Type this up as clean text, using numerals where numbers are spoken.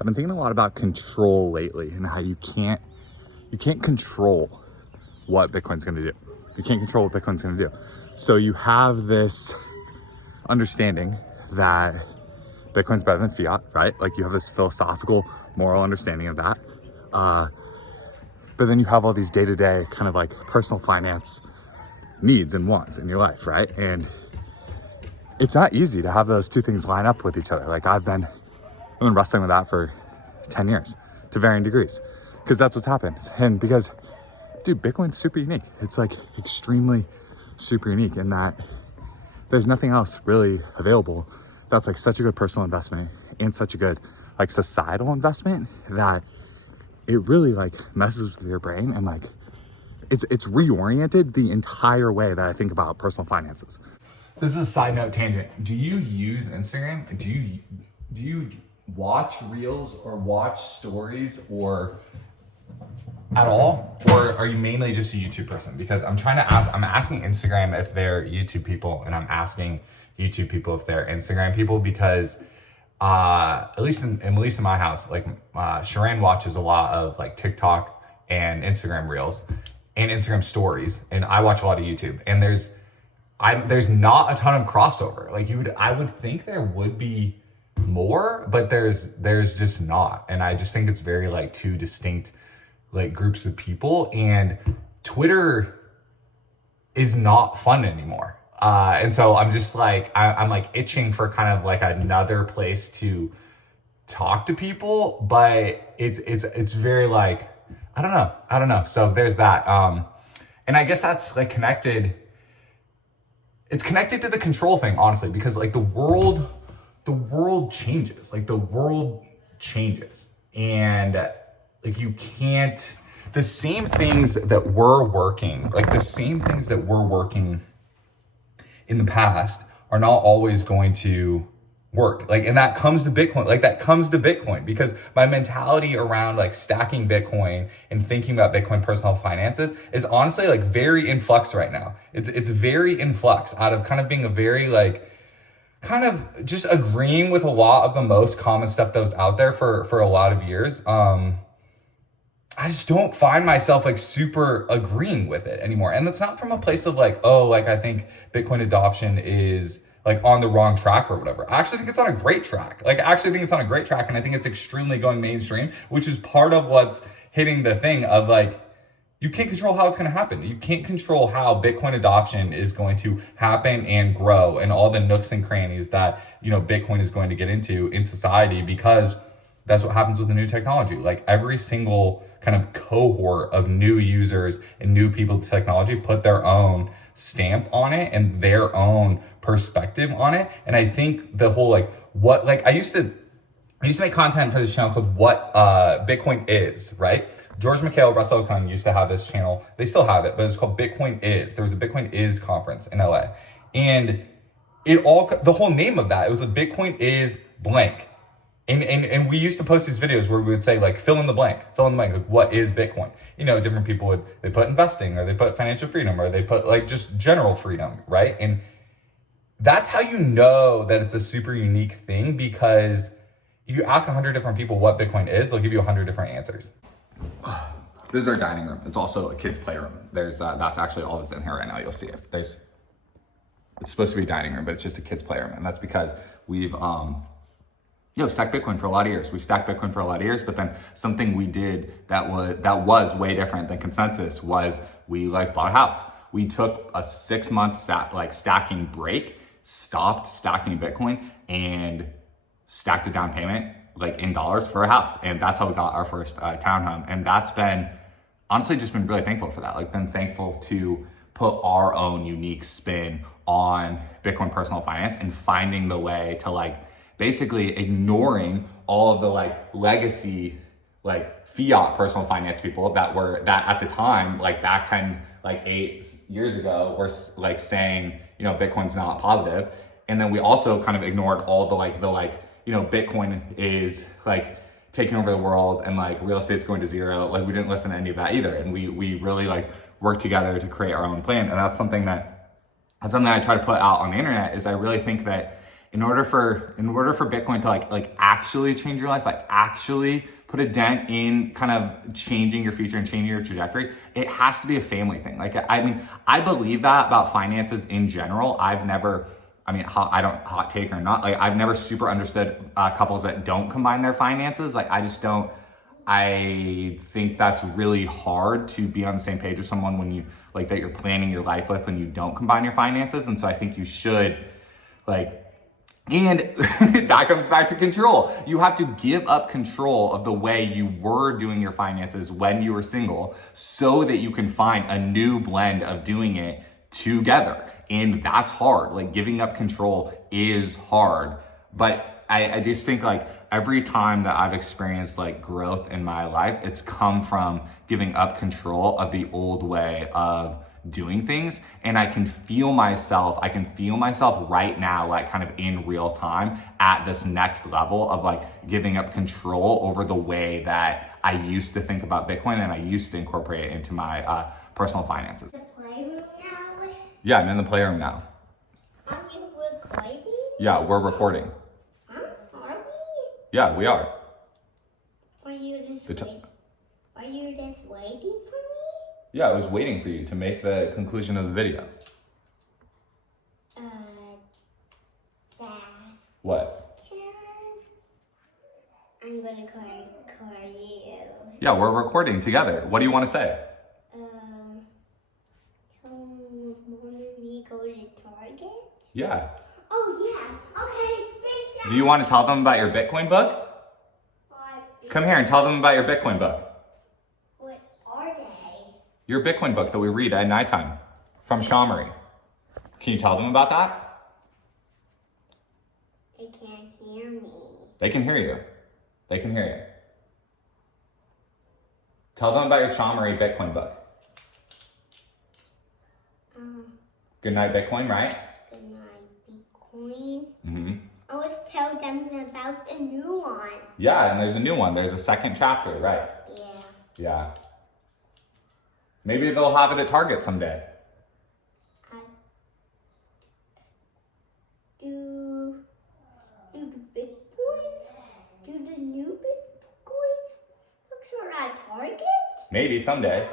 I've been thinking a lot about control lately and how you can't control what Bitcoin's gonna do. You can't control what Bitcoin's gonna do. So you have this understanding that Bitcoin's better than fiat, right? Like you have this philosophical, moral understanding of that. But then you have all these day-to-day kind of like personal finance needs and wants in your life, right? And it's not easy to have those two things line up with each other. Like I've been wrestling with that for 10 years to varying degrees, because that's what's happened. And because, dude, Bitcoin's super unique. It's like extremely super unique in that there's nothing else really available that's like such a good personal investment and such a good like societal investment that it really like messes with your brain, and like it's reoriented the entire way that I think about personal finances. This is a side note tangent. Do you use Instagram? Do you watch reels or watch stories or at all? Or are you mainly just a YouTube person? Because I'm asking Instagram if they're YouTube people, and I'm asking YouTube people if they're Instagram people, because at least in my house, like Sharon watches a lot of like TikTok and Instagram reels and Instagram stories, and I watch a lot of YouTube, and there's not a ton of crossover. Like I would think there would be more, but there's just not. And I just think it's very like two distinct like groups of people, and Twitter is not fun anymore. And so I'm just like, I'm like itching for kind of like another place to talk to people, but it's very like, I don't know. So there's that. And I guess that's like connected. It's connected to the control thing, honestly, because like the world changes, and like you can't, the same things that were working in the past are not always going to work. Like, and that comes to Bitcoin, because my mentality around like stacking Bitcoin and thinking about Bitcoin personal finances is honestly like very in flux right now. It's very in flux out of kind of being a very like, kind of just agreeing with a lot of the most common stuff that was out there for a lot of years. I just don't find myself like super agreeing with it anymore. And it's not from a place of like, oh, like I think Bitcoin adoption is like on the wrong track or whatever. I actually think it's on a great track. And I think it's extremely going mainstream, which is part of what's hitting the thing of like, you can't control how it's going to happen. You can't control how Bitcoin adoption is going to happen and grow, and all the nooks and crannies that, you know, Bitcoin is going to get into in society, because that's what happens with the new technology. Like every single kind of cohort of new users and new people to technology put their own stamp on it and their own perspective on it. And I think the whole like what, like I used to make content for this channel called What Bitcoin Is, right? George McHale, Russell O'Connor used to have this channel. They still have it, but it's called Bitcoin Is. There was a Bitcoin Is conference in LA. And the whole name of that, it was a Bitcoin is blank. And we used to post these videos where we would say like, fill in the blank, like what is Bitcoin? You know, different people they put investing, or they put financial freedom, or they put like just general freedom, right? And that's how you know that it's a super unique thing, because if you ask 100 different people what Bitcoin is, they'll give you 100 different answers. This is our dining room. It's also a kid's playroom. There's that's actually all that's in here right now. You'll see it. It's supposed to be a dining room, but it's just a kid's playroom, and that's because we've stacked Bitcoin for a lot of years. We stacked Bitcoin for a lot of years, but then something we did that was way different than consensus was we like bought a house. We took a 6-month stacking break, stopped stacking Bitcoin, and stacked a down payment like in dollars for a house. And that's how we got our first townhome. And that's been, honestly, just been really thankful for that. Like been thankful to put our own unique spin on Bitcoin personal finance and finding the way to like basically ignoring all of the like legacy, like fiat personal finance people that at the time, like back 8 years ago, were like saying, you know, Bitcoin's not positive. And then we also kind of ignored all the you know, Bitcoin is like taking over the world and like real estate's going to zero. Like we didn't listen to any of that either. And we really like worked together to create our own plan. And that's something I try to put out on the internet, is I really think that in order for Bitcoin to like actually change your life, like actually put a dent in kind of changing your future and changing your trajectory, it has to be a family thing. Like, I mean, I believe that about finances in general. I've never, I mean, hot take or not, like I've never super understood couples that don't combine their finances. Like, I just don't. I think that's really hard to be on the same page with someone when you like that you're planning your life with when you don't combine your finances. And so I think you should like, and that comes back to control. You have to give up control of the way you were doing your finances when you were single so that you can find a new blend of doing it together. And that's hard. Like, giving up control is hard. But I just think like every time that I've experienced like growth in my life, it's come from giving up control of the old way of doing things. And I can feel myself right now, like kind of in real time at this next level of like giving up control over the way that I used to think about Bitcoin and I used to incorporate it into my personal finances. The playroom now? Yeah, I'm in the playroom now. Are you recording? Yeah, we're recording. Huh? Are we? Yeah, we are. Are you just waiting for me? Yeah, I was waiting for you to make the conclusion of the video. Dad. What? I'm gonna call you. Yeah, we're recording together. What do you want to say? Wanted me go to Target? Yeah. Oh yeah. Okay. Thanks. Do you want to tell them about your Bitcoin book? Come here and tell them about your Bitcoin book. What are they? Your Bitcoin book that we read at nighttime from Shamory. Can you tell them about that? They can't hear me. They can hear you. They can hear you. Tell them about your Shamory Bitcoin book. Good night, Bitcoin, right? Good night, Bitcoin. Mm-hmm. Always tell them about the new one. Yeah, and there's a new one. There's a second chapter, right? Yeah. Yeah. Maybe they'll have it at Target someday. Do the Bitcoins? Do the new Bitcoins look at Target? Maybe someday.